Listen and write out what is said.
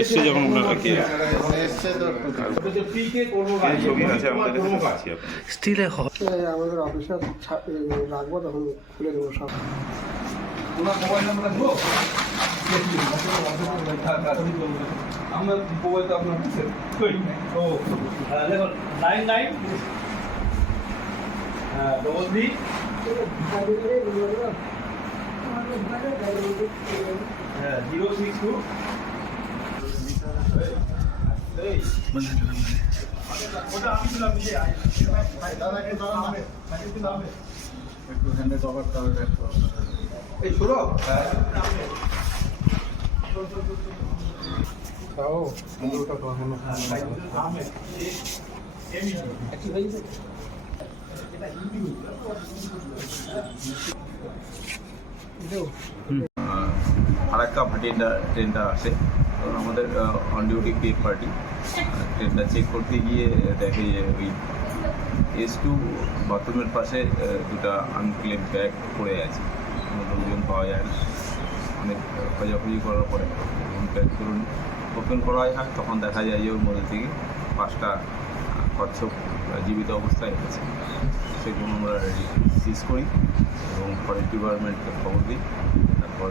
এসছে যখন ওনারা কি ছবি আছে আমাদের কাছে পাচ্ছি স্টিলে আমাদের অফিসার রাখবো তখন খুলে দেবো সব। ওনার মোবাইল নাম্বারটা দেবো আমরা মোবাইল তো আপনার ও 99 33 062 একটু হ্যান্ডে কভার তাহলে এই শুরু তাও ওটা কখনো ফারাক্কা ভাটিয়াটা ট্রেনটা আসে তখন আমাদের অন ডিউটি কেক পার্টি ট্রেনটা চেক করতে গিয়ে দেখে যে ওই S2 বাথরুমের পাশে দুটো আনক্লেম ব্যাগ পড়ে আছে, কোনো লোকজন পাওয়া যায় না। অনেক খোঁজাখুঁজি করার পরে যখন ব্যাগ ধরুন ওপেন করা হয় তখন দেখা যায় যে ওর মধ্যে থেকে 5টা কচ্ছপ জীবিত অবস্থায় আছে। সেগুলো আমরা সিজ করি এবং ফরেস্ট ডিপার্টমেন্টকে খবর দিই। তারপর